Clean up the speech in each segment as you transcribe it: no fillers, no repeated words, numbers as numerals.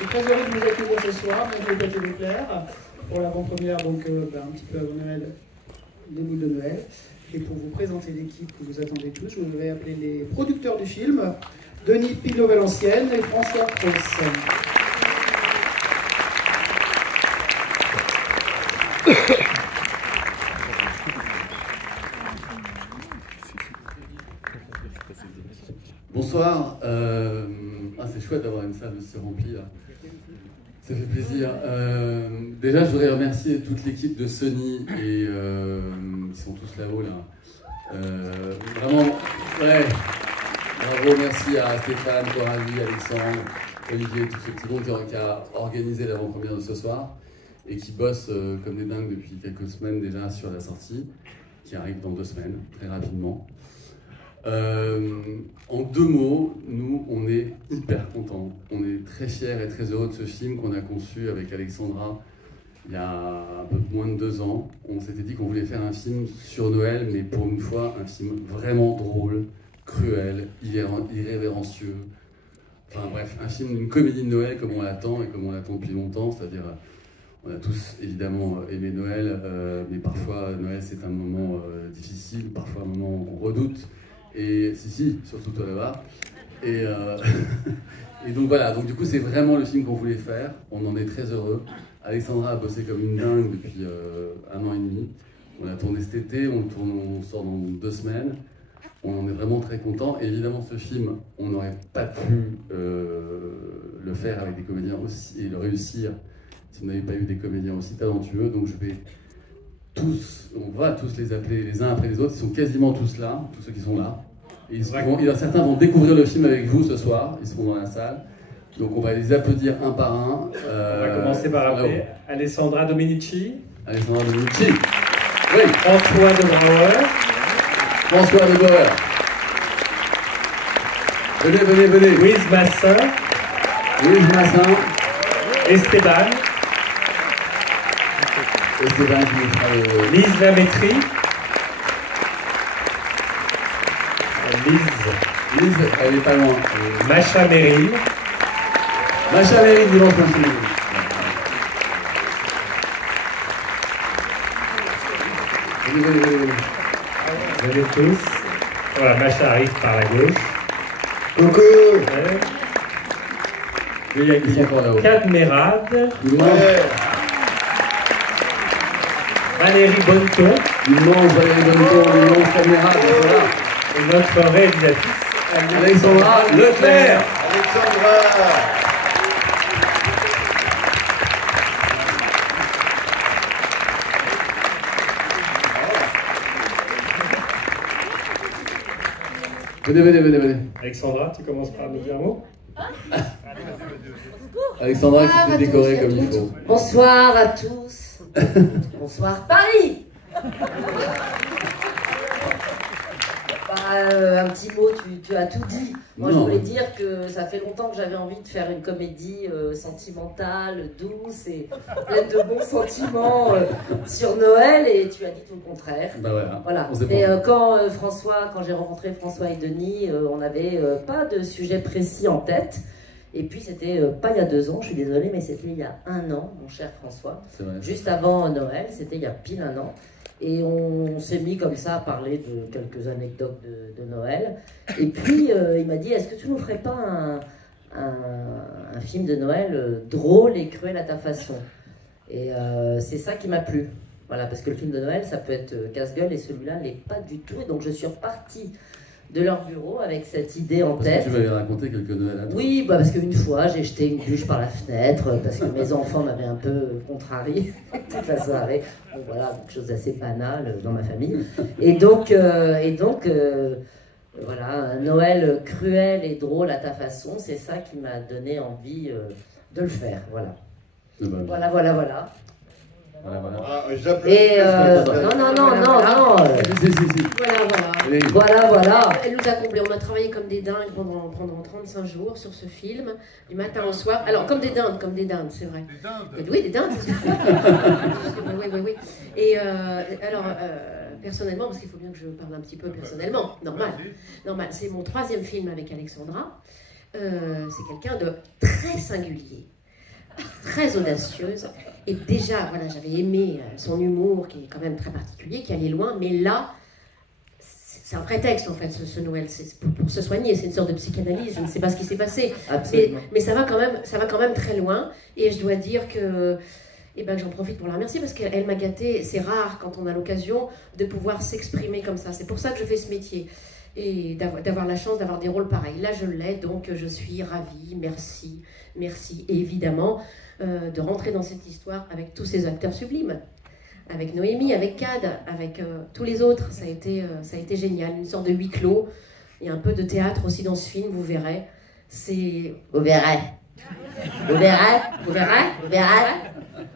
Je suis très heureux de vous accueillir ce soir, bienvenue au Café des Clercs, pour l'avant-première, donc un petit peu avant Noël, des boules de Noël. Et pour vous présenter l'équipe que vous attendez tous, je voudrais appeler les producteurs du film, Denis Pinot-Valenciennes et François Cross. Bonsoir, c'est chouette d'avoir une salle aussi remplie là. Ça fait plaisir. Déjà, je voudrais remercier toute l'équipe de Sony et ils sont tous là-haut là. Vraiment, ouais. Bravo, merci à Stéphane, Coralie, Alexandre, Olivier, tout ce petit monde qui a organisé l'avant-première de ce soir et qui bosse comme des dingues depuis quelques semaines déjà sur la sortie, qui arrive dans 2 semaines, très rapidement. En 2 mots, nous, on est hyper contents. On est très fiers et très heureux de ce film qu'on a conçu avec Alexandra il y a un peu moins de 2 ans. On s'était dit qu'on voulait faire un film sur Noël, mais pour une fois, un film vraiment drôle, cruel, irrévérencieux. Enfin bref, un film, une comédie de Noël comme on l'attend et comme on l'attend depuis longtemps, c'est-à-dire on a tous évidemment aimé Noël, mais parfois Noël c'est un moment difficile, parfois un moment qu'on redoute. Et si, surtout toi là-bas. Et donc voilà, donc du coup c'est vraiment le film qu'on voulait faire, on en est très heureux. Alexandra a bossé comme une dingue depuis 1 an et demi. On a tourné cet été, on sort dans 2 semaines. On en est vraiment très contents. Évidemment ce film, on n'aurait pas pu le faire avec des comédiens aussi, et le réussir si on n'avait pas eu des comédiens aussi talentueux. Donc on va tous les appeler les uns après les autres, ils sont quasiment tous là, tous ceux qui sont là. Et certains vont découvrir le film avec vous ce soir, ils seront dans la salle. Donc on va les applaudir un par un. On va commencer par appeler Alessandra Dominici. Alessandra Dominici. Oui. François de Brouwer. François de Brouwer. Venez. Louise Massin. Esteban qui nous fera le... Lise Lamétrie. Lise, elle est pas loin. Macha Meryl. Vous lancez un film. Venez. Venez tous. Voilà, Macha arrive par la gauche. Coucou. Il y a Cadmerade. Valérie Bonneton. Valérie Bonneton, Cadmerade, voilà. Et notre réalisatrice, Alexandra Leclerc. Venez. Alexandra, tu commences par nous dire un mot. Alexandra qui s'est décorée comme il faut. Bonsoir à tous. Bonsoir Paris. Un petit mot, tu as tout dit. Moi, je voulais dire que ça fait longtemps que j'avais envie de faire une comédie sentimentale, douce et pleine de bons sentiments sur Noël, et tu as dit tout le contraire. Bah voilà. Mais quand j'ai rencontré François et Denis, on n'avait pas de sujet précis en tête. Et puis c'était pas il y a 2 ans, je suis désolée, mais c'était il y a 1 an, mon cher François. Juste avant Noël, c'était il y a pile 1 an. Et on s'est mis comme ça à parler de quelques anecdotes de Noël. Et puis il m'a dit, est-ce que tu nous ferais pas un film de Noël drôle et cruel à ta façon? Et c'est ça qui m'a plu. Voilà, parce que le film de Noël, ça peut être casse-gueule, et celui-là ne l'est pas du tout. Et donc je suis repartie de leur bureau avec cette idée en tête. Tu m'avais raconté quelques Noëls à toi. Oui, parce qu'une fois, j'ai jeté une bûche par la fenêtre, parce que mes enfants m'avaient un peu contrarié toute la soirée. Bon, voilà, quelque chose d'assez banal dans ma famille. Et donc voilà, un Noël cruel et drôle à ta façon, c'est ça qui m'a donné envie de le faire. Voilà. Voilà. Voilà. Et non. Voilà. Elle nous a comblés. On a travaillé comme des dingues pendant 35 jours sur ce film, du matin au soir. Alors, comme des dindes, c'est vrai. Des dindes. Oui, des dindes. oui. Et personnellement, parce qu'il faut bien que je parle un petit peu personnellement, normal. C'est mon 3e film avec Alexandra. C'est quelqu'un de très singulier. très audacieuse. Et déjà, voilà, j'avais aimé son humour, qui est quand même très particulier, qui allait loin. Mais là, c'est un prétexte, en fait, ce Noël. C'est pour se soigner, c'est une sorte de psychanalyse. Je ne sais pas ce qui s'est passé. Mais ça va quand même très loin. Et je dois dire que... Eh ben, j'en profite pour la remercier parce qu'elle m'a gâtée. C'est rare quand on a l'occasion de pouvoir s'exprimer comme ça. C'est pour ça que je fais ce métier. Et d'avoir la chance d'avoir des rôles pareils. Là, je l'ai, donc je suis ravie. Merci, merci. Et évidemment, de rentrer dans cette histoire avec tous ces acteurs sublimes. Avec Noémie, avec Cad, avec tous les autres. Ça a été génial. Une sorte de huis clos. Il y a un peu de théâtre aussi dans ce film, vous verrez. Vous verrez. Vous verrez. Vous verrez.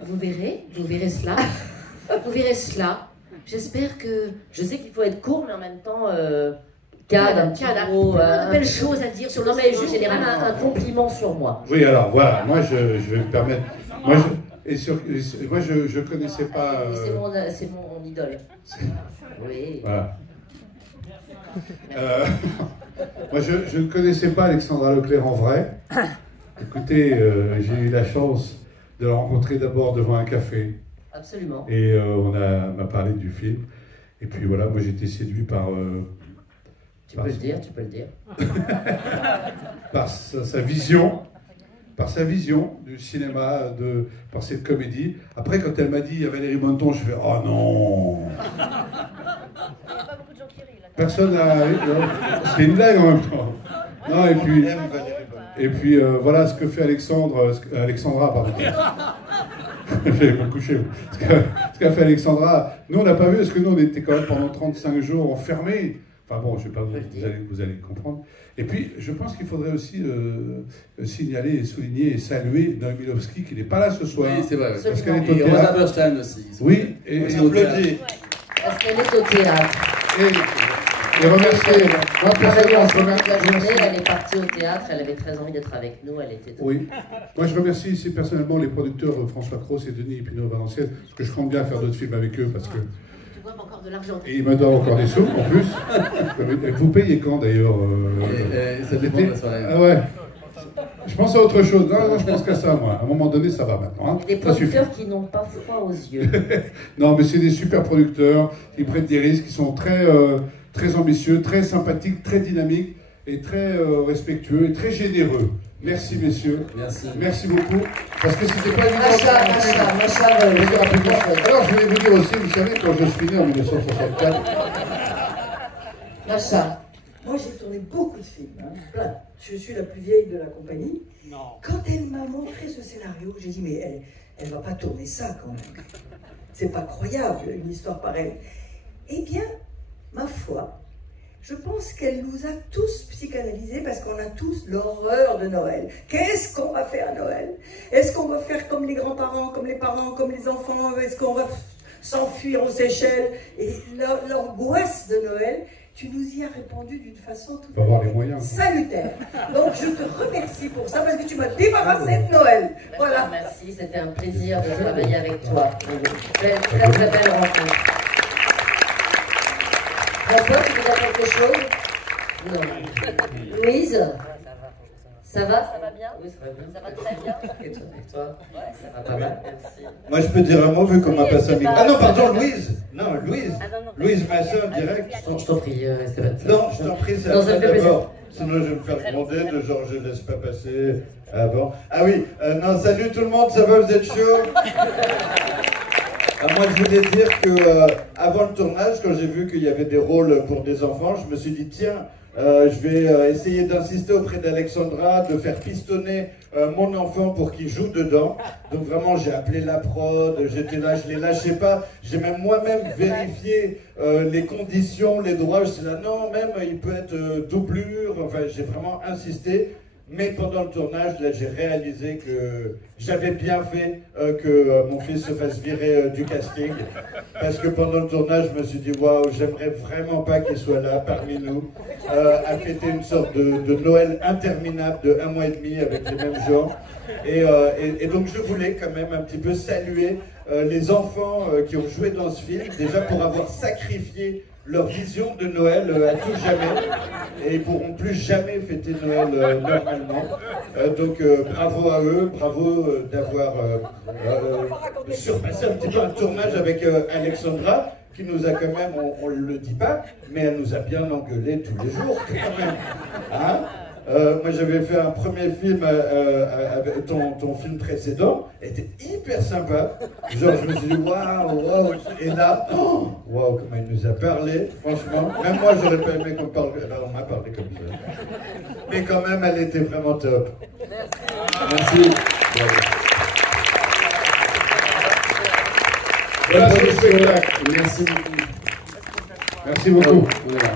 Vous verrez. Vous verrez cela. Vous verrez cela. J'espère que... Je sais qu'il faut être court, mais en même temps... Cad, un petit mot... de belles choses à dire sur le non, mais juste un compliment sur moi. Oui, alors voilà, moi je vais me permettre... Moi je connaissais pas... C'est mon idole. Oui. Voilà. Moi je ne connaissais pas Alexandra Leclerc en vrai. Écoutez, j'ai eu la chance de la rencontrer d'abord devant un café. Absolument. Et m'a parlé du film. Et puis voilà, moi j'ai été séduit par... tu peux le dire. par sa vision du cinéma, par cette comédie. Après, quand elle m'a dit Valérie Bonneton, je fais « Oh non !» Personne n'a... C'est une blague en même temps. Non, et puis voilà ce que fait Alexandra, pardon. Je vais me coucher. Ce qu'a fait Alexandra, nous on n'a pas vu, parce que nous on était quand même pendant 35 jours enfermés. Enfin bon, je ne vais pas vous allez comprendre. Et puis, je pense qu'il faudrait aussi signaler et souligner et saluer Noémie Lovski, qui n'est pas là ce soir. Oui, c'est vrai. Parce qu'elle est au et théâtre. Rosa Berstein aussi. Oui, et applaudit. Parce qu'elle est au théâtre. Et remercier. Moi, travaillée ensemble toute la journée, elle est partie au théâtre, elle avait très envie d'être avec nous, elle était... Oui. Moi, je remercie ici personnellement les producteurs François Cros et Denis Pinault-Valenciennes, parce que je compte bien faire d'autres films avec eux, parce que... Encore de l'argent. Et ils me donnent encore des sous, en plus. Et vous payez quand, d'ailleurs Ça dépend de la soirée. Ah ouais. Je pense à autre chose. Non, je pense qu'à ça, moi. À un moment donné, ça va maintenant. Hein. Il y a des producteurs qui n'ont pas froid aux yeux. Non, mais c'est des super producteurs, qui prennent des risques, qui sont très, très ambitieux, très sympathiques, très dynamiques, et très respectueux, et très généreux. Merci, messieurs. Merci. Merci beaucoup. Parce que c'était pas évident. Alors, je voulais vous dire aussi, vous savez, quand je suis né en 1964... Macha. Moi, j'ai tourné beaucoup de films, hein, plein. Je suis la plus vieille de la compagnie. Non. Quand elle m'a montré ce scénario, j'ai dit, mais elle va pas tourner ça quand même. C'est pas croyable, une histoire pareille. Eh bien, ma foi, je pense qu'elle nous a tous psychanalysés parce qu'on a tous l'horreur de Noël. Qu'est-ce qu'on va faire à Noël? Est-ce qu'on va faire comme les grands-parents, comme les parents, comme les enfants? Est-ce qu'on va s'enfuir aux Seychelles? Et l'angoisse de Noël, tu nous y as répondu d'une façon tout à fait salutaire. Donc je te remercie pour ça parce que tu m'as débarrassé de Noël. Voilà. Merci, c'était un plaisir de travailler avec toi. Très très belle rencontre. François, tu veux dire quelque chose? Non. Louise? Ça va? Ça va bien? Oui, ça va bien. Ça va très bien. Et toi? Ouais, ça va pas mal, merci. Moi, je peux dire un mot vu qu'on m'a passé un micro. Ah non, pardon, Louise! Non, Louise! Louise, ma soeur, direct. Je t'en prie, Esteban. Non, je t'en prie, c'est à toi d'abord. Sinon, je vais me faire gronder de genre, je laisse pas passer avant. Ah oui, non, salut tout le monde, ça va, vous êtes chaud? Moi, je voulais dire que avant le tournage, quand j'ai vu qu'il y avait des rôles pour des enfants, je me suis dit, tiens, je vais essayer d'insister auprès d'Alexandra, de faire pistonner mon enfant pour qu'il joue dedans. Donc vraiment, j'ai appelé la prod, j'étais là, je ne les lâchais pas. J'ai même moi-même vérifié les conditions, les droits. Je suis là, non, même il peut être doublure. Enfin, j'ai vraiment insisté. Mais pendant le tournage, là, j'ai réalisé que j'avais bien fait que mon fils se fasse virer du casting. Parce que pendant le tournage, je me suis dit, waouh, j'aimerais vraiment pas qu'il soit là parmi nous, à fêter une sorte de Noël interminable de 1 mois et demi avec les mêmes gens. Et donc, je voulais quand même un petit peu saluer les enfants qui ont joué dans ce film, déjà pour avoir sacrifié leur vision de Noël à tout jamais, et ils ne pourront plus jamais fêter Noël normalement. Donc bravo à eux, bravo d'avoir surpassé un petit peu un tournage avec Alexandra, qui nous a quand même, on ne le dit pas, mais elle nous a bien engueulé tous les jours quand même. Hein? Moi j'avais fait un premier film avec ton film précédent, était hyper sympa. Genre je me suis dit waouh, waouh, et là, oh, waouh, comment il nous a parlé, franchement. Même moi j'aurais pas aimé qu'on parle, alors on m'a parlé comme ça. Mais quand même elle était vraiment top. Merci. Voilà, c'est le spectacle. Merci beaucoup. Merci beaucoup. On est là.